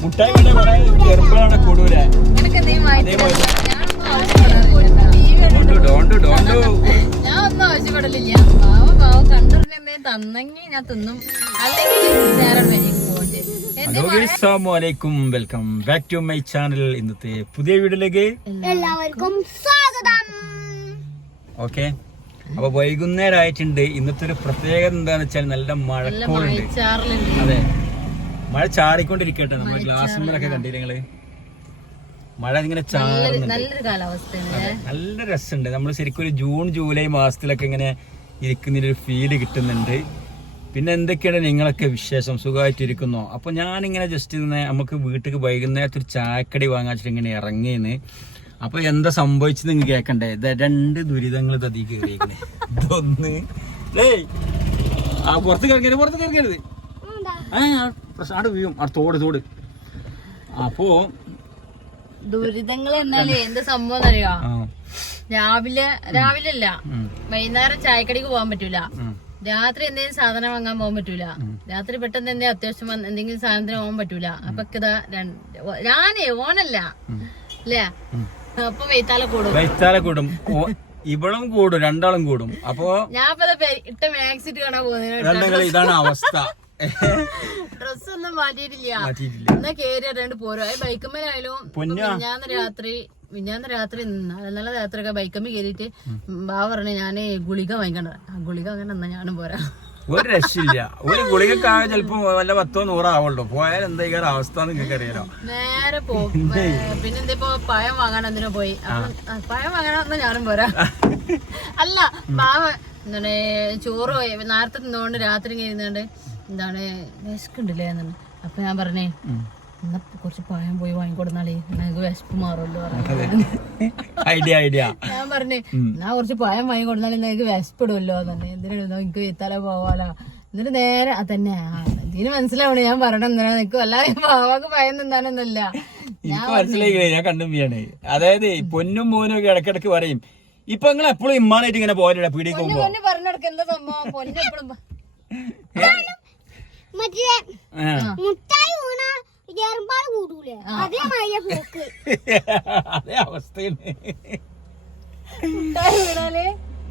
മുട്ടായി കൊണ്ട് കുറെ ചെറുപ്പമാണ് കൂടൂല. ഞാൻ ഒന്നും ആവശ്യപ്പെടലില്ല. പാവ പാവ കണ്ടിരുന്നേ തന്നെങ്കി ഞാൻ തിന്നും, അല്ലെങ്കിൽ നേരം അസ്സലാമുഅലൈക്കും, welcome back to my channel. ഇന്നത്തെ പുതിയ വീഡിയോയിലേക്ക് എല്ലാവർക്കും സ്വാഗതം. ഓക്കെ, അപ്പൊ വൈകുന്നേരം ആയിട്ടുണ്ട്. ഇന്നത്തെ ഒരു പ്രത്യേകത എന്താന്ന് വെച്ചാൽ നല്ല മഴക്കോളുണ്ട്. അതെ, മഴ ചാറിക്കൊണ്ടിരിക്കട്ടെ. നമ്മുടെ ഗ്ലാസുകളൊക്കെ കണ്ടില്ല നിങ്ങള്? മഴ ഇങ്ങനെ ചാറുന്നുണ്ട്. നല്ല രസമുണ്ട്. നമ്മൾ ശരിക്കും ഒരു ജൂൺ ജൂലൈ മാസത്തിലൊക്കെ ഇങ്ങനെ ഇരിക്കുന്നതിനൊരു ഫീല് കിട്ടുന്നുണ്ട്. പിന്നെ എന്തൊക്കെയാണ് നിങ്ങളൊക്കെ വിശേഷം? സുഖമായിട്ടിരിക്കുന്നോ? അപ്പോൾ ഞാനിങ്ങനെ ജസ്റ്റ് ഇന്ന് നമുക്ക് വീട്ടിൽ വൈകുന്നേരത്തെ ഒരു ചായക്കടി വാങ്ങാച്ചിട്ട് ഇങ്ങനെ ഇറങ്ങിയെന്ന്. അപ്പോൾ എന്താ സംഭവിച്ചത് നിങ്ങൾ കേൾക്കണ്ടേ? രണ്ട് ദുരിതങ്ങൾ തതി കയറിയിരിക്കണേ. ഇതൊന്ന് പുറത്ത് കിടക്കരുത്, പുറത്ത് കിടക്കരുത്, അവിടെ വീഴും. ആ തോട്. അപ്പോ ദുരിതങ്ങൾ എന്നാലേ എന്ത് സംഭവം അറിയോ? രാവിലെ അല്ല, വൈകുന്നേരം ചായക്കടിക്ക് പോകാൻ പറ്റൂല. രാത്രി എന്തെങ്കിലും സാധനം വാങ്ങാൻ പോകാൻ പറ്റൂല. രാത്രി പെട്ടെന്ന് എന്തെങ്കിലും അത്യാവശ്യം എന്തെങ്കിലും സാധനത്തിന് പോകാൻ പറ്റൂല. അപ്പൊ ഞാനേ ഓനല്ല അല്ലേ, അപ്പൊ വൈത്താല കൂടും. ഇവളും കൂടും, രണ്ടാളും കൂടും. അപ്പൊ ഞാൻ ഇട്ട മാക്സിറ്റ് കാണാൻ പോകുന്നത് ഇതാണ് അവസ്ഥ. ഡ്രസ്സൊന്നും മാറ്റിയിട്ടില്ല. എന്നാ കേറിയിട്ട് പോരും. ബൈക്കമ്മനായാലും മിഞ്ഞാന്ന് രാത്രി നല്ല രാത്രിയൊക്കെ ബൈക്കമ്മ കയറിയിട്ട് ബാ പറഞ്ഞ ഞാന് ഗുളിക വാങ്ങിക്കണ്ട. ഗുളിക അങ്ങനെ എന്നാ ഞാനും പോരാ. ഒരു രക്ഷയില്ല. ഒരു ഗുളികക്കായ ചിലപ്പോ വല്ല 10-100 ആവുള്ളൂ. പോയാൽ എന്താ അവസ്ഥ നിങ്ങൾക്ക് അറിയാലോ. നേരെ പോകും. പിന്നെ എന്തിപ്പോ പഴം വാങ്ങാൻ എന്തിനോ പോയി. പഴം വാങ്ങാൻ ഞാനും പോരാ. അല്ല ബാവ എന്താണ് ചോറ് നേരത്തെ തിന്നോണ്ട് രാത്രി കഴിയുന്നുണ്ട് എന്താണ് വിശക്കുണ്ടല്ലേ എന്നാണ്. അപ്പൊ ഞാൻ പറഞ്ഞേ എന്നാ കുറച്ച് പഴം പോയി വാങ്ങിക്കൊടുന്നാളേ, നിങ്ങൾക്ക് വിശപ്പ് മാറുമല്ലോ. ഞാൻ പറഞ്ഞേ എന്നാ കുറച്ച് പഴം വാങ്ങിക്കൊടുന്നാലേ നിങ്ങൾക്ക് വിശപ്പിടുമല്ലോ എന്നെ. എന്തിനാ എനിക്ക് എത്താല പോവാലോ. എന്നിട്ട് നേരെ അതന്നെ ഇതിന് മനസ്സിലാവണേ ഞാൻ പറയണ എന്തിനാ നിനക്ക് അല്ലാതെ പാവാക്ക് പഴം തിന്നാനൊന്നുമല്ല. എനിക്ക് മനസ്സിലായില്ലേ, ഞാൻ കണ്ടുമ്പിയാണ്. അതായത് പൊന്നും മോനും ഒക്കെ ഇടക്കിടക്ക് പറയും ഇപ്പൊ നിങ്ങൾ എപ്പോഴും ഇമ്മാനായിട്ട് ഇങ്ങനെ പോരണ്ട പീടിക്ക് പോകുമ്പോ പറഞ്ഞെടുക്ക എന്താ സംഭവം. പൊന്നു എപ്പോഴും അതേ അവസ്ഥയാണ്.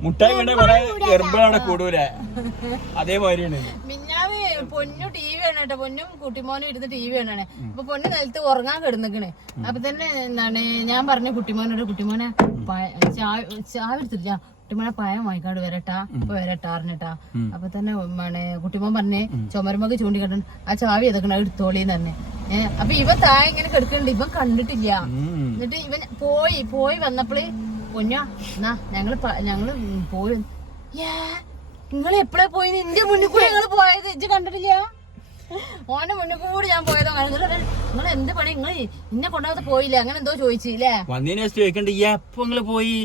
മുട്ടായി വേണ്ട കുറെ ചെറുപ്പമാണ് കൂടൂല. അതേമാതിരിയാണ്. മിഞ്ഞാന്ന് പൊന്നു ടി വി ആണ് കേട്ടോ. പൊന്നും കുട്ടിമോനും ഇരുന്ന് ടി വി ആണ്. അപ്പൊ പൊന്നു നിലത്ത് ഉറങ്ങാൻ കിടന്നിക്കണേ. അപ്പൊ തന്നെ എന്താണ് ഞാൻ പറഞ്ഞു കുട്ടിമോനോട്, കുട്ടിമോനെ ചായ എടുത്തില്ല, കുട്ടിമോനെ പഴം വാങ്ങിക്കാണ്ട് വരട്ടാ, ഇപ്പൊ വരട്ടാ അറിഞ്ഞിട്ടാ. അപ്പൊ തന്നെ കുട്ടിമോൻ പറഞ്ഞേ ചുമരുമ്പൊക്കെ ചൂണ്ടിക്കട്ടു ആ ചാവി എതൊക്കെ എടുത്തോളിന്ന് തന്നെ. അപ്പൊ ഇവൻ താഴെ ഇങ്ങനെ കിടക്കുന്നുണ്ട്, ഇവൻ കണ്ടിട്ടില്ല. എന്നിട്ട് ഇവൻ പോയി വന്നപ്പോള് പൊന്നാ എന്നാ ഞങ്ങള് പോയി. നിങ്ങള് എപ്പോഴാ പോയി? നിന്റെ മുന്നിൽ കൂടി ഞങ്ങള് പോയത് ഇജ്ജ് കണ്ടിട്ടില്ല? ഓന്റെ മുന്നിൽ കൂടി ഞാൻ പോയതോ. നിങ്ങൾ എന്ത് പണി, നിങ്ങൾ ഇന്നെ കൊണ്ടാകത്ത് പോയില്ലേ അങ്ങനെ എന്തോ ചോദിച്ചില്ലേ? വന്നതിന് ചോദിക്കണ്ട് എപ്പോ നിങ്ങള് പോയി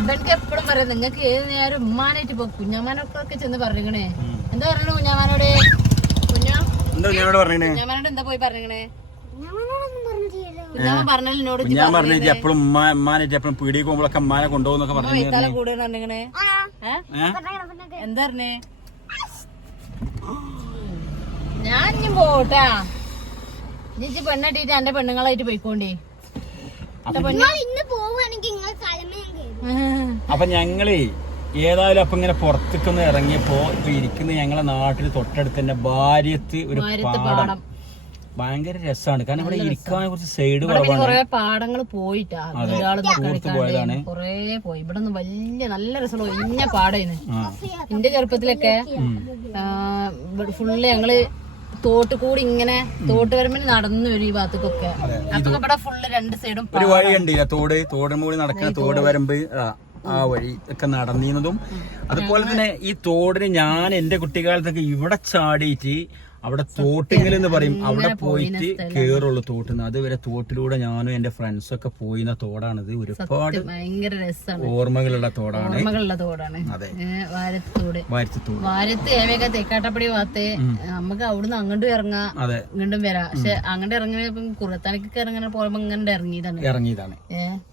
ഇവനക്ക് എപ്പോഴും പറയാം നിങ്ങക്ക് ഏത് നേരം ഉമ്മാനായിട്ട് ഇപ്പൊ കുഞ്ഞാമാനൊക്കെ ചെന്ന് പറഞ്ഞേ. എന്താ പറഞ്ഞ കുഞ്ഞാമാനോട്? കുഞ്ഞാമാനോട് എന്താ പോയി പറഞ്ഞേ? കുഞ്ഞാമൻ പറഞ്ഞോട് ഞാൻ പറഞ്ഞു എപ്പോഴും ഉമ്മാനായിട്ട് എപ്പോഴും പീടിക്ക് പോകുമ്പോഴൊക്കെ ഉമ്മാനെ കൊണ്ടുപോകുന്നൊക്കെ പറഞ്ഞു. കൂടുതൽ പറഞ്ഞേ എന്താ പറഞ്ഞേ? ഞാൻ ഇനി പോട്ടാ, നീ പെണ്ണട്ടിട്ട് എന്റെ പെണ്ണുങ്ങളായിട്ട് പോയിക്കോണ്ടേ. അപ്പൊ ഞങ്ങള് ഏതായാലും അപ്പൊ ഇങ്ങനെ പുറത്തേക്കൊന്ന് ഇറങ്ങിയപ്പോ ഇപ്പൊ ഇരിക്കുന്ന ഞങ്ങളെ നാട്ടിൽ തൊട്ടടുത്ത് തന്നെ ഭാര്യത്ത് ഒരു പാടം. ഭയങ്കര രസമാണ്. കാരണം ഇവിടെ ഇരിക്കാൻ കുറച്ച് സൈഡ് കുറേ പാടങ്ങൾ പോയിട്ടാ പോയതാണ്. കൊറേ പോയി. ഇവിടെ നിന്ന് വലിയ നല്ല രസമുള്ള വലിയ പാടായിരുന്നു. എന്റെ ചെറുപ്പത്തിലൊക്കെ ഫുള്ള് ഞങ്ങള് തോട്ട് കൂടി ഇങ്ങനെ തോട്ട് വരുമ്പോൾ നടന്നു വരും ഈ ഭാഗത്തേക്കൊക്കെ. അപ്പൊ ഇവിടെ ഫുള്ള് രണ്ട് സൈഡും ഒരു വഴി ഉണ്ട്. തോടും കൂടി നടക്കുന്ന തോട് വരുമ്പ് ആ വഴി ഒക്കെ നടന്നിരുന്നതും. അതുപോലെ തന്നെ ഈ തോടിന് ഞാൻ എന്റെ കുട്ടിക്കാലത്തൊക്കെ ഇവിടെ ചാടിയിട്ട് അവിടെ തോട്ടിങ്ങൽ എന്ന് പറയും, അവിടെ പോയിട്ട് കേറുള്ളൂ തോട്ടിന്ന്. അതുവരെ തോട്ടിലൂടെ ഞാനും എന്റെ ഫ്രണ്ട്സും ഒക്കെ പോയിന്ന തോടാണിത്. ഒരുപാട് ഭയങ്കര രസമാണ്, ഓർമ്മകളുള്ള തോടാണ്. ഓർമ്മകളുള്ള തോടാണ്. അതെ, വാരത്തോട് വാരത്തോട് വാരത്ത് ഏവേക തേക്കാട്ടപ്പടി ഭാഗത്ത് നമുക്ക് അവിടുന്ന് അങ്ങോട്ടും ഇറങ്ങാം, ഇങ്ങോട്ടും വരാം. പക്ഷെ അങ്ങോട്ട് ഇറങ്ങിയ കുറത്താനൊക്കെ ഇറങ്ങാൻ പോകുമ്പോ ഇങ്ങനെ ഇറങ്ങിയതാണ്.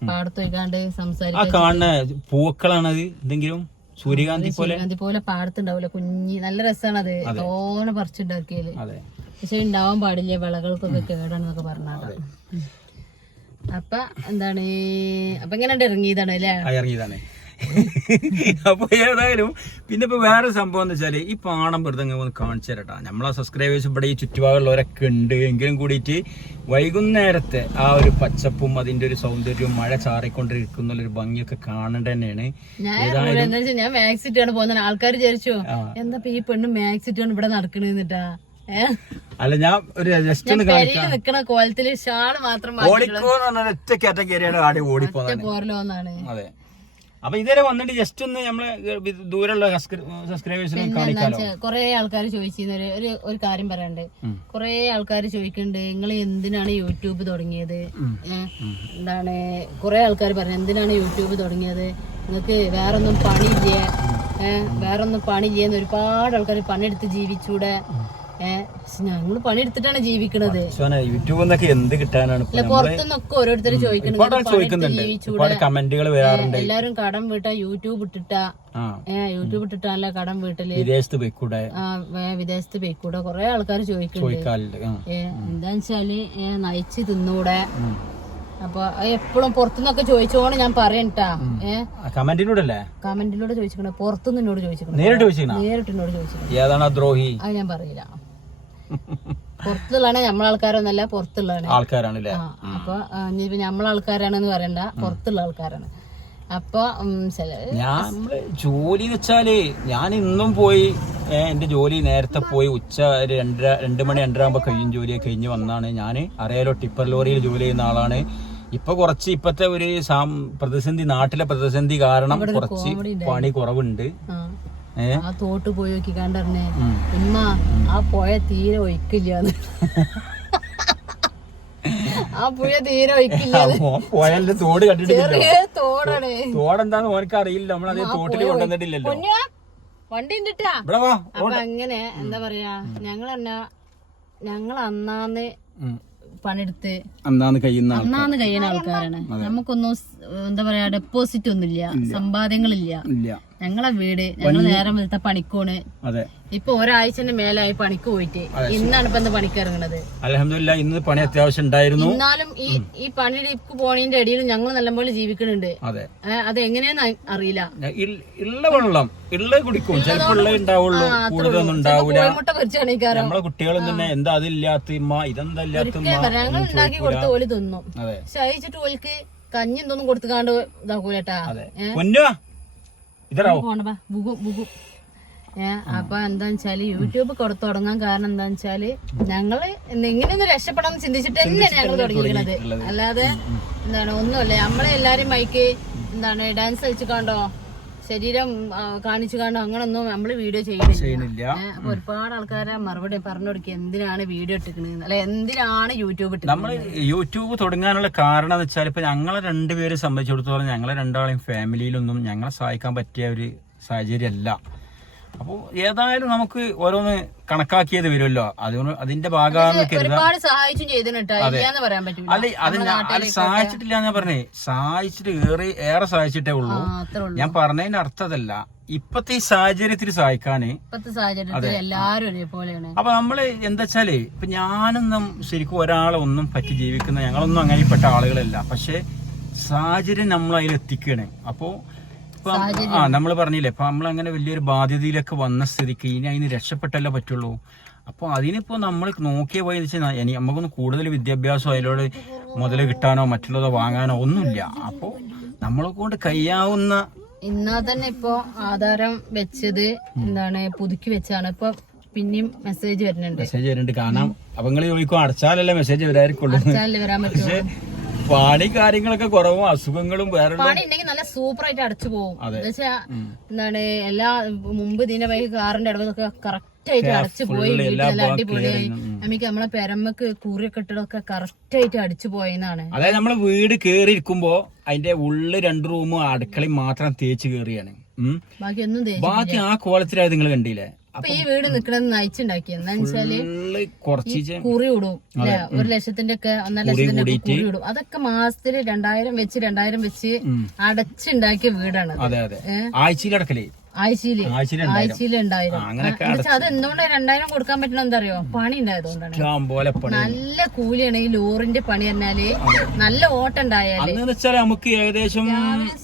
പാടത്ത് പോയിക്കാണ്ട് സംസാരിക്കാൻ. ആ കാണുന്ന പൂക്കളാണത് എന്തെങ്കിലും സൂര്യകാന്തി പോലെ പാടത്തുണ്ടാവൂല, കുഞ്ഞി നല്ല രസമാണത്. തോനെ പറിച്ചുണ്ടാക്കിയാല്. പക്ഷെ ഉണ്ടാവാൻ പാടില്ല, വിളകൾക്കൊക്കെ കേടാണെന്നൊക്കെ പറഞ്ഞാണ്. അപ്പൊ എന്താണ്, അപ്പൊ ഇങ്ങനെ ഇറങ്ങിയതാണ് അല്ലേ? ഇറങ്ങിയതാണ്. അപ്പൊ ഏതായാലും പിന്നെ ഇപ്പൊ വേറെ സംഭവം എന്ന് വെച്ചാല് ഈ പാടം വെറുതെ ഒന്ന് കാണിച്ചു തരട്ടാ. നമ്മളെ സബ്സ്ക്രൈബേഴ്സ് ഇവിടെ ഈ ചുറ്റുഭാഗമുള്ളവരൊക്കെ ഉണ്ട്. എങ്കിലും കൂടിയിട്ട് വൈകുന്നേരത്തെ ആ ഒരു പച്ചപ്പും അതിന്റെ ഒരു സൗന്ദര്യവും മഴ ചാറിക്കൊണ്ടിരിക്കുന്ന ഒരു ഭംഗിയൊക്കെ കാണേണ്ട തന്നെയാണ്. ഞാൻ മാക്സ് ഇട്ടാണ് പോകുന്നത്. ആൾക്കാർ വിചാരിച്ചോ എന്താ ഈ പെണ്ണ് മാക്സ് ഇട്ടാണ് ഇവിടെ നടക്കണെന്നിട്ടാ. അല്ല, ഞാൻ ഒരു ജസ്റ്റ് ഒന്ന് നിക്കണ കോലത്തില് ഷാള് മാത്രം ഒറ്റക്കറ്റം കയറിയാണ് ആടെ പോരലോന്നാണ്. അതെ. അപ്പൊ ഇതുവരെ വന്നിട്ട് ജസ്റ്റ് ഒന്ന് നമ്മളെ ദൂരമുള്ള സബ്സ്ക്രൈബേഴ്സിനെ കാണിക്കാലോ. കൊറേ ആൾക്കാർ ചോദിച്ചിരുന്ന ഒരു കാര്യം പറയണ്ട്. കൊറേ ആൾക്കാർ ചോദിക്കുന്നുണ്ട്, നിങ്ങൾ എന്തിനാണ് യൂട്യൂബ് തുടങ്ങിയത്? എന്താണ് കൊറേ ആൾക്കാർ പറഞ്ഞു, എന്തിനാണ് യൂട്യൂബ് തുടങ്ങിയത്? നിങ്ങൾക്ക് വേറൊന്നും പണിയില്ലേ? വേറൊന്നും പണിയില്ലേന്ന് ഒരുപാട് ആൾക്കാർ പണിയെടുത്ത് ജീവിച്ചൂടെ? ഞങ്ങള് പണിയെടുത്തിട്ടാണ് ജീവിക്കണത്. യൂട്യൂബിൽ നിന്നൊക്കെ എന്ത് കിട്ടാനാണ്? പുറത്തുനിന്നൊക്കെ ഓരോരുത്തർ ചോദിക്കുന്നുണ്ട്. കമന്റുകൾ വരാറുണ്ട്. എല്ലാരും കടം വീട്ടാ യൂട്യൂബ് ഇട്ടിട്ടാ, യൂട്യൂബ് ഇട്ടിട്ടാണല്ലോ കടം വീട്ടല്. വിദേശത്ത് പോയിക്കൂടെ? വിദേശത്ത് പോയിക്കൂടെ? കൊറേ ആൾക്കാർ ചോദിക്കുന്നുണ്ട്. എന്താന്ന് വെച്ചാല് നയിച്ച് തിന്നൂടെ? അപ്പൊ എപ്പോഴും പുറത്തുനിന്നൊക്കെ ചോദിച്ചോണ്ട് ഞാൻ പറയണ്ടാ. കമന്റിലൂടെ ചോദിച്ചിട്ടുണ്ട്, പുറത്തുനിന്ന് എന്നോട് ചോദിച്ചിട്ടുണ്ട്, നേരിട്ട് എന്നോട് ചോദിച്ചിട്ടുണ്ട്. അത് ഞാൻ പറയില്ല. പുറത്തുള്ളതാണ് നമ്മളാൾക്കാരൊന്നല്ല, പുറത്തുള്ളതാണ് ആൾക്കാരാണല്ലേ. അപ്പൊ ഇനിയിപ്പോ നമ്മളാൾക്കാരാണെന്ന് പറയണ്ട, പുറത്തുള്ള ആൾക്കാരാണ്. അപ്പൊ നമ്മള് ജോലി വെച്ചാല് ഞാൻ ഇന്നും പോയി എന്റെ ജോലി നേരത്തെ പോയി ഉച്ച 2 മണി 2:30 ആകുമ്പോ ജോലിയൊക്കെ കഴിഞ്ഞ് വന്നാണ്. ഞാൻ അറിയാലോ ടിപ്പർ ലോറിയിൽ ജോലി ചെയ്യുന്ന ആളാണ്. ഇപ്പൊ കുറച്ച് ഇപ്പത്തെ ഒരു പ്രതിസന്ധി, നാട്ടിലെ പ്രതിസന്ധി കാരണം കുറച്ച് പണി കുറവുണ്ട്. ആ തോട്ട് പോയി നോക്കി കണ്ടറിഞ്ഞേ ഉമ്മ ആ പുഴ തീരെ ഒഴിക്കില്ലാന്ന്. ആ പുഴ തീരെ ഒഴിക്കില്ല. പുഴന്റെ തോട് കണ്ടിട്ടില്ല. തോടാണ്. തോടെന്താന്ന് ഓനക്ക് അറിയില്ല. നമ്മളതേ തോട്ടിൽ കൊണ്ടുവന്നിട്ടില്ലല്ലോ. വണ്ടി ഉണ്ടിട്ടാ. അപ്പൊ അങ്ങനെ എന്താ പറയാ, ഞങ്ങൾ അന്നാന്ന് പണിയെടുത്ത് അന്നാന്ന് കഴിയുന്ന ആൾക്കാരാണ്. നമുക്കൊന്നും എന്താ പറയാ ഡെപ്പോസിറ്റ് ഒന്നുമില്ല, സമ്പാദ്യങ്ങളില്ല. ഞങ്ങളെ വീട് ഞങ്ങൾ നേരം വെളുത്ത പണിക്കോണ്. ഇപ്പൊ ഒരാഴ്ചന്റെ മേലായി പണിക്ക് പോയിട്ട് ഇന്നാണ് ഇപ്പൊ പണിക്ക് ഇറങ്ങുന്നത്. അൽഹംദുലില്ലാ, ഇന്ന് പണി അത്യാവശ്യം ഉണ്ടായിരുന്നു. എന്നാലും ഈ പണിക്ക് പോണതിന്റെ ഇടയിൽ ഞങ്ങൾ നല്ലപോലെ ജീവിക്കുന്നുണ്ട്. അത് എങ്ങനെയാന്ന് അറിയില്ല. ഉള്ള വെള്ളം ഉള്ള കുടിക്കും, ചിലപ്പോൾ ഉള്ള ഉണ്ടാവുള്ളൂ, കൂടുതലൊന്നും ഉണ്ടാവില്ല. നമ്മളെ കുട്ടികളും തന്നെ എന്താ അതില്ലാത്ത ഇതെന്താ ഇല്ലാത്ത ഞങ്ങൾ ഉണ്ടാക്കി കൊടുത്ത പോലെ തിന്നും. ശയിച്ചിട്ട് ഓൽക്ക് കഞ്ഞി എന്തൊന്നും കൊടുത്തുകാണ്ട് ഇതാക്കൂലേട്ടാ. അപ്പൊ എന്താന്ന് വെച്ചാല് യൂട്യൂബ് കൊടുത്തു തുടങ്ങാൻ കാരണം എന്താന്ന് വെച്ചാല് ഞങ്ങള് എങ്ങനെയൊന്ന് രക്ഷപ്പെടാന്ന് ചിന്തിച്ചിട്ട് തന്നെയാണ് ഞങ്ങൾ തുടങ്ങിയിരിക്കുന്നത്. അല്ലാതെ എന്താണ് ഒന്നുമല്ല. നമ്മളെ എല്ലാരും മൈക്ക് എന്താണ് ഡാൻസ് കളിച്ചു ശരീരം കാണിച്ചു കണ്ടോ അങ്ങനൊന്നും നമ്മള് വീഡിയോ ചെയ്യുന്നില്ല. അപ്പൊ ഒരുപാട് ആൾക്കാരെ മറുപടി പറഞ്ഞു കൊടുക്കുക, എന്തിനാണ് വീഡിയോ ഇട്ടിരിക്കുന്നത്, അല്ലെ എന്തിനാണ് യൂട്യൂബ് ഇട്ടത്. നമ്മള് യൂട്യൂബ് തുടങ്ങാനുള്ള കാരണം എന്ന് വെച്ചാൽ ഇപ്പൊ ഞങ്ങളെ 2 പേരെ സംബന്ധിച്ചിടത്തോളം ഞങ്ങളെ 2 ഫാമിലിയിലൊന്നും ഞങ്ങളെ സഹായിക്കാൻ പറ്റിയ ഒരു സാഹചര്യം അല്ല. അപ്പോൾ ഏതായാലും നമുക്ക് ഓരോന്ന് കണക്കാക്കിയത് വരുമല്ലോ, അതുകൊണ്ട് അതിന്റെ ഭാഗമാണെന്ന് കരുതാം. അത് സഹായിച്ചിട്ടില്ല ഞാൻ പറഞ്ഞേ, സഹായിച്ചിട്ട് ഏറെ സഹായിച്ചിട്ടേ ഉള്ളൂ. ഞാൻ പറഞ്ഞതിന്റെ അർത്ഥമല്ല, ഇപ്പത്തെ ഈ സാഹചര്യത്തിൽ സഹായിക്കാന്. അപ്പൊ നമ്മള് എന്താ വെച്ചാല് ഇപ്പൊ ഞാനൊന്നും ശരിക്കും ഒരാളെ ഒന്നും പറ്റി ജീവിക്കുന്ന ഞങ്ങളൊന്നും അങ്ങനെപ്പെട്ട ആളുകളല്ല. പക്ഷെ സാഹചര്യം നമ്മൾ അതിൽ എത്തിക്കുകയാണ്. അപ്പോ നമ്മള് പറഞ്ഞില്ലേ, ഇപ്പൊ നമ്മളങ്ങനെ വലിയൊരു ബാധ്യതയിലൊക്കെ വന്ന സ്ഥിതിക്ക് ഇനി അതിന് രക്ഷപ്പെട്ടല്ലേ പറ്റുള്ളൂ. അപ്പൊ അതിനിപ്പോ നമ്മൾ നോക്കിയ പോയി വെച്ചാൽ നമുക്കൊന്നും കൂടുതൽ വിദ്യാഭ്യാസം അതിലോട് മുതൽ കിട്ടാനോ മറ്റുള്ളതോ വാങ്ങാനോ ഒന്നുമില്ല. അപ്പൊ നമ്മളെ കൊണ്ട് കഴിയാവുന്ന ഇന്നാ തന്നെ ഇപ്പൊ ആധാരം വെച്ചത് എന്താണ് പുതുക്കി വെച്ചാണ്. ഇപ്പൊ പിന്നെയും മെസ്സേജ് വരുന്നുണ്ട് കാരണം അപ്പൊ നിങ്ങൾ ചോദിക്കും അടച്ചാലല്ലേ മെസ്സേജ് വരാതിരിക്കുള്ളൂ. വരാൻ പറ്റും. പണി കാര്യങ്ങളൊക്കെ കുറവും അസുഖങ്ങളും വേറെ പണി ഉണ്ടെങ്കിൽ നല്ല സൂപ്പറായിട്ട് അടച്ചു പോകും. എന്താണ് എല്ലാ മുമ്പ് ഇതിന്റെ കാറിന്റെ ഇടവൊക്കെ കറക്റ്റ് ആയിട്ട് അടച്ചു പോയി, വീട്ടിലെല്ലാം അടിപൊളിയായി. നമുക്ക് നമ്മളെ പെരമ്മക്ക് കൂറിയൊക്കെ ഇട്ടതൊക്കെ കറക്റ്റ് ആയിട്ട് അടിച്ചു പോയെന്നാണ്. അതായത് നമ്മള് വീട് കേറി ഇരിക്കുമ്പോ അതിന്റെ ഉള്ളിൽ 2 റൂമും അടുക്കളയും മാത്രം തേച്ച് കേറിയാണ്. ബാക്കി ഒന്നും ബാക്കി ആ കോലത്തിലായത് നിങ്ങൾ കണ്ടില്ലേ. അപ്പൊ ഈ വീട് നിക്കണത് നയിച്ചുണ്ടാക്കി എന്താന്ന് വെച്ചാല് കുറി ഇടും അല്ലെ, 1 ലക്ഷത്തിന്റെ ഒക്കെ 1.5 ലക്ഷത്തിന്റെ ഒക്കെ കുറി ഇടും. അതൊക്കെ മാസത്തില് 2000 വെച്ച് അടച്ചുണ്ടാക്കിയ വീടാണ്. ആഴ്ചയിലടക്കലേ ആഴ്ചയില് 2000. അത് എന്തുകൊണ്ടാണ് 2000 കൊടുക്കാൻ പറ്റണ എന്താ അറിയോ, പണി ഉണ്ടായതുകൊണ്ടാണ്. നല്ല കൂലിയാണ് ഈ ലോറിന്റെ പണി പറഞ്ഞാല്. നല്ല ഓട്ടം ഉണ്ടായാല് നമുക്ക് ഏകദേശം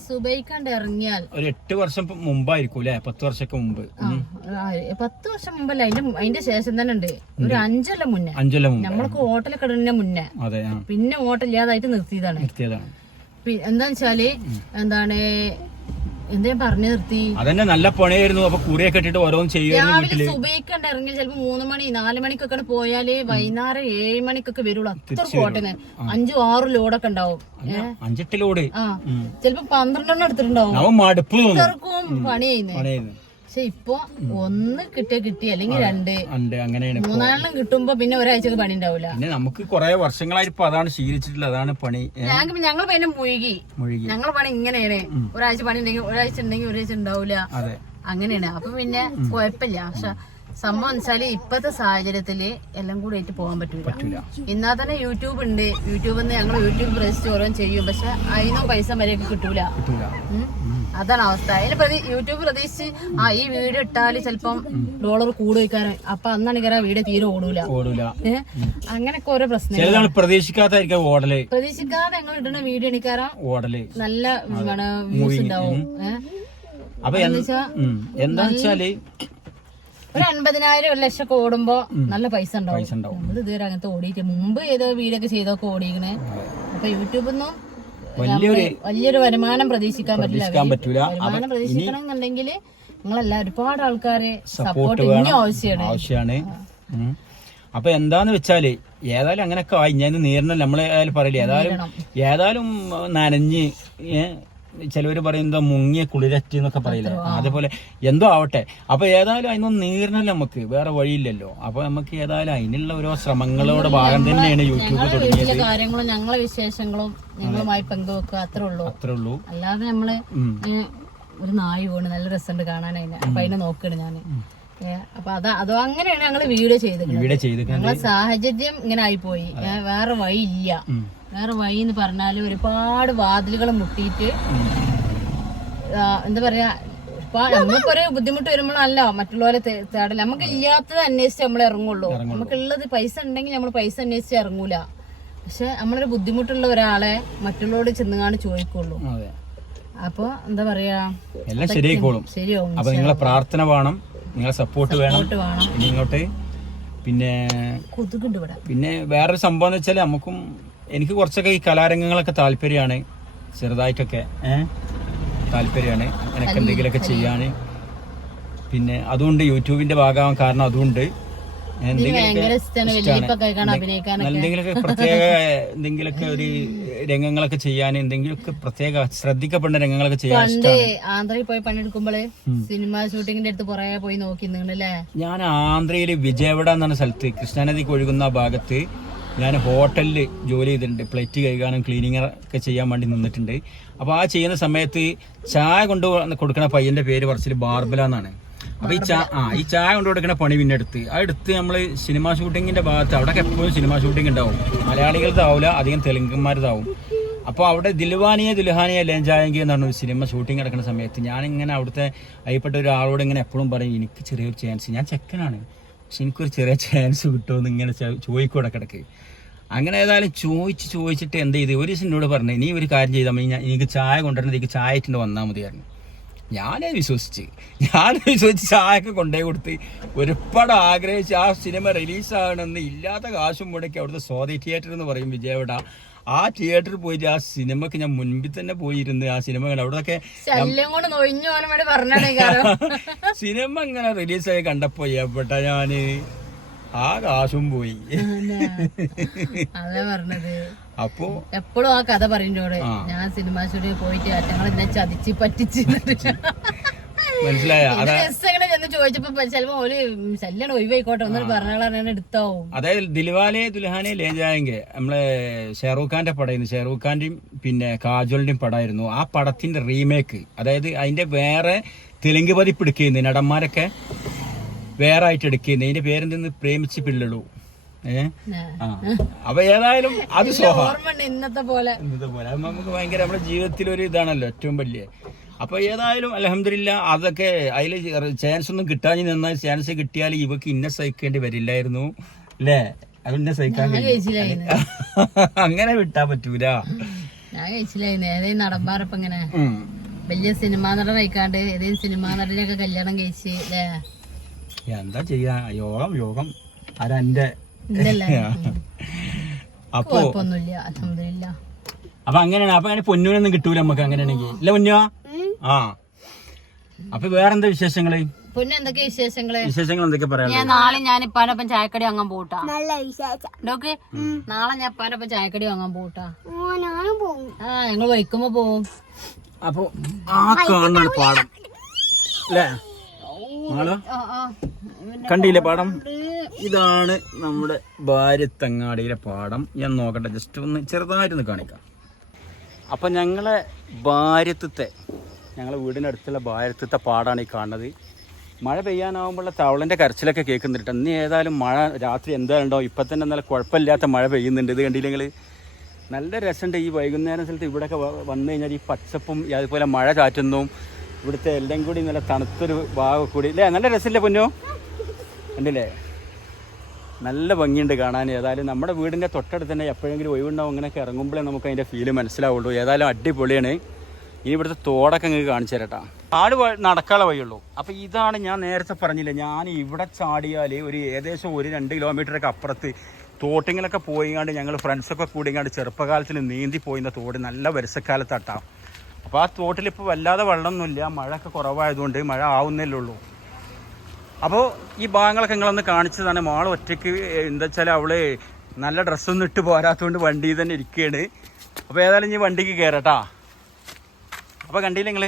സുബൈക്കാണ്ട് ഇറങ്ങിയാൽ ഒരു 8 വർഷം മുമ്പായിരിക്കും അല്ലെ, 10 വർഷമൊക്കെ മുമ്പ്. 10 വർഷം മുമ്പല്ല, അതിന്റെ ശേഷം തന്നെ ഉണ്ട്. ഒരു 5 കൊല്ലം മുന്നേ നമ്മൾക്ക് ഹോട്ടലൊക്കെ ഇടുന്നതിന് മുന്നേ. പിന്നെ ഹോട്ടലില്ലാതായിട്ട് നിർത്തിയതാണ്. എന്താന്ന് വെച്ചാല് എന്താ പറഞ്ഞു നിർത്തി, അതന്നെ നല്ല പണിയായിരുന്നു. അപ്പൊ കുറിയൊക്കെ ഇട്ടിട്ട് ഓരോന്നും രാവിലെ സുബൈക്കണ്ട് ഇറങ്ങി ചിലപ്പോ 3 മണി 4 മണിക്കൊക്കെ പോയാല് വൈകുന്നേരം 7 മണിക്കൊക്കെ വരുള്ളൂ. അത്ര കോട്ടന് 5-6 ലോഡൊക്കെ ഉണ്ടാവും. 5-8 ലോഡ്, ചിലപ്പോ 12 എടുത്തിട്ടുണ്ടാവും. പണി ചെയ്യുന്നത്. പക്ഷെ ഇപ്പൊ 1 കിട്ടി അല്ലെങ്കിൽ 2 3 കിട്ടുമ്പോ പിന്നെ ഒരാഴ്ചക്ക് പണി ഉണ്ടാവില്ല. പിന്നെ നമുക്ക് കുറെ വർഷങ്ങളായിട്ട് ഇപ്പൊ അതാണ് ശീലിച്ചിട്ടുള്ളത്, അതാണ് പണി. ഞങ്ങൾ പിന്നെ മുഴുകി ഞങ്ങളെ പണി ഇങ്ങനെയാണ്. ഒരാഴ്ച പണി ഉണ്ടെങ്കിൽ ഒരാഴ്ച ഉണ്ടാവില്ല, അങ്ങനെയാണ്. അപ്പൊ പിന്നെ കുഴപ്പമില്ല. പക്ഷെ സംഭവം വെച്ചാല് ഇപ്പത്തെ സാഹചര്യത്തില് എല്ലാം കൂടി ആയിട്ട് പോകാൻ പറ്റൂല. എന്നാ തന്നെ യൂട്യൂബ് ഉണ്ട്, യൂട്യൂബിൽ നിന്ന് ഞങ്ങൾ യൂട്യൂബ് പ്രസിച്ച് ഓരോന്നും ചെയ്യും. പക്ഷെ അതിനും പൈസ വരെയൊക്കെ കിട്ടൂല. അതാണ് അവസ്ഥ. അതിന് യൂട്യൂബ് പ്രതീക്ഷിച്ച് ഈ വീഡിയോ ഇട്ടാല് ചിലപ്പം ഡോളർ കൂടുവയ്ക്കാറ്. അപ്പൊ അന്നാണ് കയറാ വീഡിയോ തീരെ ഓടൂല. അങ്ങനൊക്കെ ഓരോ പ്രശ്നം. പ്രതീക്ഷിക്കാതെ ഞങ്ങൾ ഇടുന്ന വീഡിയോ എണിക്കാറാ നല്ല വ്യൂസ് ഉണ്ടാവും. അപ്പൊ എന്താ വെച്ചാല് ഒരു 50,000 1 ലക്ഷം ഒക്കെ ഓടുമ്പോ നല്ല പൈസ ഉണ്ടാവും. നമ്മള് ഇതുവരെ അങ്ങനത്തെ ഓടിയിട്ട് മുമ്പ് ഏതോ വീഡിയോ ഒക്കെ ചെയ്തൊക്കെ ഓടിക്കണേ. അപ്പൊ യൂട്യൂബിൽ നിന്നും വലിയൊരു വരുമാനം പ്രതീക്ഷിക്കാൻ പറ്റില്ല. വരുമാനം പ്രതീക്ഷിക്കണമെന്നുണ്ടെങ്കിൽ നിങ്ങളെല്ലാം ഒരുപാട് ആൾക്കാരെ സപ്പോർട്ട് ഇനി ആവശ്യമാണ്. അപ്പൊ എന്താന്ന് വെച്ചാല് ഏതായാലും അങ്ങനൊക്കെ ആയി. ഞാൻ നേരിടണം നമ്മളെ പറയില്ല. ഏതായാലും നനഞ്ഞ് ചിലവര് പറയുന്നത് മുങ്ങിയ കുളിരറ്റ് എന്നൊക്കെ പറയില്ലേ, അതേപോലെ എന്തോ ആവട്ടെ. അപ്പൊ ഏതായാലും അതിനൊന്നും നീരണല്ലോ, നമുക്ക് വേറെ വഴിയില്ലല്ലോ. അപ്പൊ നമുക്ക് ഏതായാലും അതിനുള്ള ഓരോ ശ്രമങ്ങളോടെ ഭാഗം തന്നെയാണ് യൂട്യൂബ് തുടങ്ങിയത്. കാര്യങ്ങളും ഞങ്ങളെ വിശേഷങ്ങളും ഞങ്ങളുമായി പങ്കുവെക്കുക, അത്രേ ഉള്ളൂ. അല്ലാതെ നമ്മള് ഒരു നായി പോണ് നല്ല രസമുണ്ട് കാണാനായിട്ട്. അപ്പൊ അതിനെ നോക്കണം ഞാന്. അപ്പൊ അതോ അങ്ങനെയാണ് ഞങ്ങള് വീഡിയോ ചെയ്തത്. ഞങ്ങളെ സാഹചര്യം ഇങ്ങനെ ആയിപ്പോയി. വേറെ വഴി ഇല്ല. വേറെ വഴി എന്ന് പറഞ്ഞാല് ഒരുപാട് വാതിലുകൾ മുട്ടിയിട്ട് എന്താ പറയാ, നമ്മളിപ്പോ ഒരു ബുദ്ധിമുട്ട് വരുമ്പോഴല്ല മറ്റുള്ളവരെ തേടല. നമുക്ക് ഇല്ലാത്തത് അന്വേഷിച്ച് നമ്മൾ ഇറങ്ങുള്ളൂ. നമുക്കുള്ളത് പൈസ ഉണ്ടെങ്കിൽ നമ്മൾ പൈസ അന്വേഷിച്ച് ഇറങ്ങൂല. പക്ഷെ നമ്മളൊരു ബുദ്ധിമുട്ടുള്ള ഒരാളെ മറ്റുള്ളവരോട് ചെന്നുകാണ്ട് ചോദിക്കുള്ളൂ. അപ്പൊ എന്താ പറയാ, എല്ലാം ശരിയായിക്കോളും. അപ്പൊ നിങ്ങളെ പ്രാർത്ഥന വേണം, നിങ്ങളെ സപ്പോർട്ട് വേണം ഇങ്ങോട്ട്. പിന്നെ വേറൊരു സംഭവം എന്ന് വെച്ചാൽ എനിക്ക് കുറച്ചൊക്കെ ഈ കലാരംഗങ്ങളൊക്കെ താല്പര്യമാണ്, ചെറുതായിട്ടൊക്കെ താല്പര്യമാണ്. അങ്ങനെയൊക്കെ എന്തെങ്കിലുമൊക്കെ ചെയ്യാൻ. പിന്നെ അതുകൊണ്ട് യൂട്യൂബിന്റെ ഭാഗമാകാൻ കാരണം അതുകൊണ്ട് എന്തെങ്കിലുമൊക്കെ പ്രത്യേക എന്തെങ്കിലുമൊക്കെ ഒരു രംഗങ്ങളൊക്കെ ചെയ്യാൻ, എന്തെങ്കിലുമൊക്കെ പ്രത്യേക ശ്രദ്ധിക്കപ്പെടുന്ന രംഗങ്ങളൊക്കെ ചെയ്യാൻ. ആന്ധ്രയിൽ പോയി പണിയെടുക്കുമ്പോള് സിനിമ ഷൂട്ടിങ്ങിന്റെ അടുത്ത് കുറെ പോയി നോക്കില്ലേ. ഞാൻ ആന്ധ്രയില് വിജയവാഡ എന്ന സ്ഥലത്ത് കൃഷ്ണാനദിക്ക് ഒഴുകുന്ന ഭാഗത്ത് ഞാൻ ഹോട്ടലിൽ ജോലി ചെയ്തിട്ടുണ്ട്. പ്ലേറ്റ് കഴുകാനും ക്ലീനിങ് ഒക്കെ ചെയ്യാൻ വേണ്ടി നിന്നിട്ടുണ്ട്. അപ്പോൾ ആ ചെയ്യുന്ന സമയത്ത് ചായ കൊണ്ട് കൊടുക്കുന്ന പയ്യന്റെ പേര് പറച്ചിൽ ബാർബല എന്നാണ്. അപ്പൊ ഈ ചായ കൊണ്ട് കൊടുക്കുന്ന പണി പിന്നെ അടുത്ത് നമ്മള് സിനിമ ഷൂട്ടിങ്ങിന്റെ ഭാഗത്ത് അവിടെയൊക്കെ എപ്പോഴും സിനിമ ഷൂട്ടിംഗ് ഉണ്ടാവും. മലയാളികളതാവില്ല, അധികം തെലുങ്കന്മാരതാവും. അപ്പോൾ അവിടെ ദുൽഹാനിയെ ലേഞ്ചായെങ്കിൽ എന്ന് പറഞ്ഞ സിനിമ ഷൂട്ടിംഗ് നടക്കുന്ന സമയത്ത് ഞാനിങ്ങനെ അവിടുത്തെ അയപ്പെട്ട ഒരാളോട് ഇങ്ങനെ എപ്പോഴും പറയും, എനിക്ക് ചെറിയൊരു ചാൻസ്, ഞാൻ ചെക്കനാണ് പക്ഷെ എനിക്കൊരു ചെറിയ ചാൻസ് കിട്ടുമെന്ന് ഇങ്ങനെ ചോദിക്കൂടെ കിടക്ക്. അങ്ങനെ ഏതായാലും ചോദിച്ചിട്ട് എന്ത് ചെയ്ത് ഒരു ദിവസം എന്നോട് പറഞ്ഞു, നീ ഒരു കാര്യം ചെയ്താൽ മതി, എനിക്ക് ചായ കൊണ്ടുവരണം, എനിക്ക് ചായ ഇട്ടുണ്ട് വന്നാൽ മതിയായിരുന്നു. ഞാനത് വിശ്വസിച്ച് ചായ ഒക്കെ കൊണ്ടുപോയി കൊടുത്ത് ഒരുപാട് ആഗ്രഹിച്ച് ആ സിനിമ റിലീസാകണമെന്ന് ഇല്ലാത്ത കാശും മുടക്കി അവിടുത്തെ സ്വാതി തിയേറ്റർ എന്ന് പറയും വിജയവാഡ, ആ തിയേറ്ററിൽ പോയിട്ട് ആ സിനിമക്ക് ഞാൻ മുൻപിൽ തന്നെ പോയിരുന്ന് ആ സിനിമ അവിടെയൊക്കെ സിനിമ ഇങ്ങനെ റിലീസായി കണ്ടപ്പോ എപ്പെട്ട ഞാന് ആ കാശും പോയി. അതാ പറഞ്ഞത്. അപ്പൊ എപ്പോഴും ആ കഥ പറയുന്നോട് ഞാൻ സിനിമ ഷൂട്ടിൽ പോയിട്ട് ഞങ്ങൾ എന്നെ ചതിച്ച് പറ്റിച്ച് മനസ്സിലായ അതാ എങ്ങനെ ചെന്ന് ചോദിച്ചപ്പോ ചിലപ്പോ ഒരു ശല്യം ഒഴിവായിക്കോട്ടെ ഒന്നും പറഞ്ഞാൽ എടുത്താവും. അതായത് ദിൽവാലെ ദുൽഹാനെ ലേ ജായെങ്കെ നമ്മളെ ഷാറൂഖ് ഖാന്റെ പടമായിരുന്നു. ഷാറൂഖ് ഖാന്റെയും പിന്നെ കാജോളിന്റെയും പടമായിരുന്നു. ആ പടത്തിന്റെ റീമേക്ക്, അതായത് അതിന്റെ വേറെ തെലുങ്ക് പതിപ്പ് എടുക്കുന്നു. നടന്മാരൊക്കെ വേറെ ആയിട്ട് എടുക്കുന്നു. അതിന്റെ പേരെന്തെന്ന് പ്രേമിച്ച് പിള്ളളു. അപ്പൊ ഏതായാലും അത് ഇന്നത്തെ പോലെ അത് നമുക്ക് ഭയങ്കര നമ്മുടെ ജീവിതത്തിൽ ഒരു ഇതാണല്ലോ ഏറ്റവും വലിയ. അപ്പൊ ഏതായാലും അൽഹംദുലില്ലാ അതൊക്കെ അതിൽ ചാൻസ് ഒന്നും കിട്ടാഞ്ഞ് നിന്നാൽ ചാൻസ് കിട്ടിയാൽ ഇവക്ക് ഇന്ന സഹിക്കേണ്ടി വരില്ലായിരുന്നു അല്ലേ? അത് ഇന്ന സഹിക്കാൻ അങ്ങനെ വിട്ടാ പറ്റൂല. ഞാൻ കഴിച്ചില്ലായിരുന്നു. ഏതെങ്കിലും നടന്മാരപ്പം ഇങ്ങനെ വലിയ സിനിമാ നടൻ വയ്ക്കാണ്ട് ഏതെങ്കിലും സിനിമാ നടനെയൊക്കെ കല്യാണം കഴിച്ച് അല്ലേ? എന്താ ചെയ്യാ, യോഗം യോഗം അതെന്റെ. അപ്പൊ അപ്പൊ അങ്ങനെയാണ്. അപ്പൊ അങ്ങനെ പൊന്നൂനൊന്നും കിട്ടൂല നമുക്ക് അങ്ങനെയാണെങ്കിൽ ഇല്ല പൊന്നോ. ആ അപ്പൊ വേറെന്താ വിശേഷങ്ങള്? പൊന്നു എന്തൊക്കെ വിശേഷങ്ങള്? വിശേഷങ്ങൾ എന്തൊക്കെ പറയാ? നാളെ ഞാൻ ഇപ്പാനൊപ്പം ചായക്കടി വാങ്ങാൻ പോട്ടാ. ഡോക്ക് നാളെ ഞാൻ ഇപ്പാനൊപ്പം ചായക്കടി വാങ്ങാൻ പോട്ടാ. ഞങ്ങൾ വൈക്കുമ്പോ പോവും. അപ്പൊ ആ കാണാണ് പാടം അല്ലേ? കണ്ടില്ലേ പാടം? ഇതാണ് നമ്മുടെ ഭാര്യത്തങ്ങാടിയിലെ പാടം. ഞാൻ നോക്കട്ടെ, ജസ്റ്റ് ഒന്ന് ചെറുതായിട്ടൊന്ന് കാണിക്കാം. അപ്പൊ ഞങ്ങളെ ഞങ്ങളെ വീടിൻ്റെ അടുത്തുള്ള ഭാര്യത്തെ പാടാണ് ഈ കാണുന്നത്. മഴ പെയ്യാനാവുമ്പോഴുള്ള തവളൻ്റെ കരച്ചിലൊക്കെ കേൾക്കുന്നുണ്ട്. ഇന്ന് ഏതായാലും മഴ രാത്രി എന്തായാലുണ്ടോ? ഇപ്പം തന്നെ നല്ല കുഴപ്പമില്ലാത്ത മഴ പെയ്യുന്നുണ്ട്. ഇത് കണ്ടില്ലെങ്കിൽ നല്ല രസമുണ്ട്. ഈ വൈകുന്നേരം സ്ഥലത്ത് ഇവിടെയൊക്കെ വന്നു കഴിഞ്ഞാൽ ഈ പച്ചപ്പും അതുപോലെ മഴ ചാറ്റുന്നു, ഇവിടുത്തെ എല്ലാം കൂടി നല്ല തണുത്തൊരു ഭാഗം കൂടി അല്ലേ? നല്ല രസമില്ലേ പൊന്നോ? കണ്ടില്ലേ? നല്ല ഭംഗിയുണ്ട് കാണാൻ. ഏതായാലും നമ്മുടെ വീടിൻ്റെ തൊട്ടടുത്ത് തന്നെ എപ്പോഴെങ്കിലും ഒഴിവുണ്ടാവും അങ്ങനെയൊക്കെ ഇറങ്ങുമ്പോഴേ നമുക്ക് അതിൻ്റെ ഫീല് മനസ്സിലാവുള്ളൂ. ഏതായാലും അടിപൊളിയാണ്. ഇനി ഇവിടുത്തെ തോടൊക്കെ നിങ്ങൾക്ക് കാണിച്ചു തരട്ടാ. ആട് നടക്കാനുള്ള വഴിയുള്ളൂ. അപ്പോൾ ഇതാണ് ഞാൻ നേരത്തെ പറഞ്ഞില്ലേ, ഞാൻ ഇവിടെ ചാടിയാൽ ഒരു ഏകദേശം 1-2 കിലോമീറ്ററൊക്കെ അപ്പുറത്ത് തോട്ടിങ്ങിലൊക്കെ പോയിങ്ങാണ്ട് ഞങ്ങൾ ഫ്രണ്ട്സൊക്കെ കൂടിങ്ങാണ്ട് ചെറുപ്പകാലത്തിൽ നീന്തി പോയിന്ന തോട് നല്ല വരിസക്കാലത്താട്ടാം. അപ്പോൾ ആ തോട്ടിലിപ്പോൾ വല്ലാതെ വെള്ളമൊന്നുമില്ല, മഴയൊക്കെ കുറവായതുകൊണ്ട് മഴ ആവുന്നല്ലേ ഉള്ളൂ. അപ്പോൾ ഈ ഭാഗങ്ങളൊക്കെ നിങ്ങളൊന്ന് കാണിച്ചതാണ്. മോൾ ഒറ്റയ്ക്ക് എന്താ വെച്ചാൽ അവള് നല്ല ഡ്രസ്സൊന്നും ഇട്ട് പോരാത്തതുകൊണ്ട് വണ്ടിയിൽ തന്നെ ഇരിക്കുകയാണ്. അപ്പോൾ ഏതായാലും ഇനി വണ്ടിക്ക് കയറട്ടാ. അപ്പോൾ കണ്ടില്ലേ നിങ്ങൾ?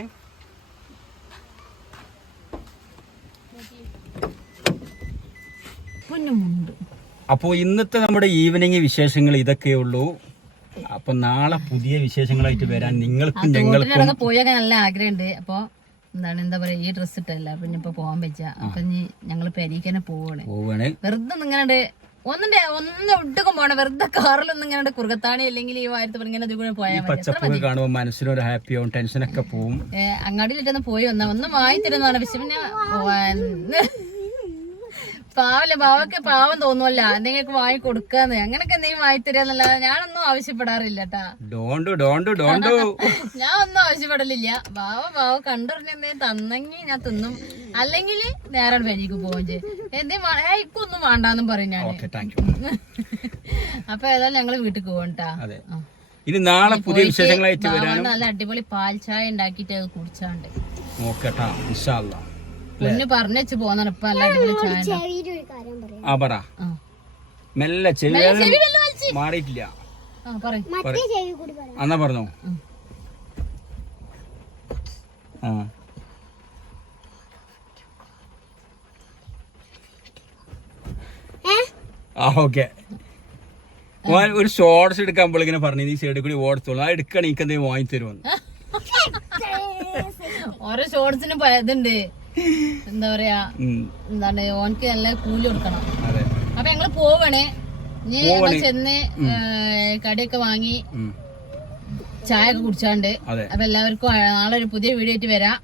അപ്പോൾ ഇന്നത്തെ നമ്മുടെ ഈവനിങ് വിശേഷങ്ങൾ ഇതൊക്കെയുള്ളൂ. അപ്പൊ നാളെ പുതിയ വിശേഷങ്ങളായിട്ട് വരാൻ നിങ്ങൾക്കും ഞങ്ങൾക്കും പോയൊക്കെ നല്ല ആഗ്രഹമുണ്ട്. അപ്പൊ എന്താ പറയാ, ഈ ഡ്രസ് ഇട്ടല്ല പിന്നെ ഇപ്പൊ പോകാൻ പറ്റാ. അപ്പൊ ഇനി ഞങ്ങള് പെരീക്കന്നെ പോവാണ്. വെറുതെ ഇങ്ങനെ ഒന്നും ഒട്ടുക്കും പോണേ, വെറുതെ കാറിലൊന്നും ഇങ്ങനെ കുറുകത്താണി അല്ലെങ്കിൽ ഈ വാരത്ത് ഇങ്ങനെ അതുകൂടെ പോയാൽ പച്ചപ്പൊക്കെ കാണുമ്പോൾ മനസ്സിനൊരു ഹാപ്പി ആവും, ടെൻഷനൊക്കെ പോവും. അങ്ങാടിയിലിട്ടൊന്ന് പോയി വന്നാ ഒന്നും വാങ്ങി തരുന്നതാണ്. പക്ഷെ പിന്നെ പാവല്ലേ, പാവക്ക് പാവം തോന്നുമല്ല, എന്തെങ്കിലും വാങ്ങി കൊടുക്കാന്ന് അങ്ങനൊക്കെ എന്തെങ്കിലും വാങ്ങി തരാന്നല്ലാതെ ഞാനൊന്നും ആവശ്യപ്പെടാറില്ല കേട്ടാ. ഞാൻ ഒന്നും ആവശ്യപ്പെടലില്ല. പാവ കണ്ടറിഞ്ഞ തന്നെങ്കിൽ ഞാൻ തിന്നും, അല്ലെങ്കിൽ നേരെ വഴിക്ക് പോവുകയും ചെയ്യും. ഇക്കൊന്നും വേണ്ടാന്നും പറയും ഞാൻ. അപ്പൊ ഏതായാലും ഞങ്ങള് വീട്ടിൽ പോകണ്ടാ. ഇനി നാളെ പുതിയ വിശേഷങ്ങളായിട്ട് നല്ല അടിപൊളി പാൽ ചായ ഉണ്ടാക്കിട്ട് അത് കുടിച്ചാണ്ട് ഇൻഷാല്ലാ പൊന്നു പറഞ്ഞു പോന്നാണ്. ഇപ്പൊ നല്ല അടിപൊളി ചായ. മെല്ലെ ചെവി മാറിയിട്ടില്ല എന്നാ പറഞ്ഞോ. ഓക്കെ, ഒരു ഷോർട്സ് എടുക്കാൻ ഇങ്ങനെ പറഞ്ഞു ഈ സൈഡിൽ കൂടി ഓടത്തോളൂ. ആ എടുക്കണ എനിക്ക് എന്തെങ്കിലും വാങ്ങി തരുമെന്ന്. ഓരോ ഷോർട്സിന് ഇതുണ്ട്, എന്താ പറയാ, എന്താണ് ഓനക്ക് നല്ല കൂലി കൊടുക്കണം. അപ്പൊ ഞങ്ങള് പോവണേ, ഞങ്ങൾ ചെന്ന് കടിയൊക്കെ വാങ്ങി ചായ ഒക്കെ കുടിച്ചാണ്ട്. അപ്പൊ എല്ലാവർക്കും നാളെ ഒരു പുതിയ വീഡിയോ ആയിട്ട് വരാം.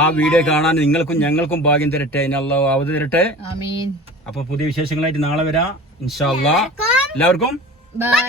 ആ വീഡിയോ കാണാൻ നിങ്ങൾക്കും ഞങ്ങൾക്കും ഭാഗ്യം തരട്ടെ, അല്ലാഹു അവധി തരട്ടെ. ആമീൻ. അപ്പൊ പുതിയ വിശേഷങ്ങളായിട്ട് നാളെ വരാം ഇൻഷാ അല്ലാഹ്. എല്ലാവർക്കും ബൈ.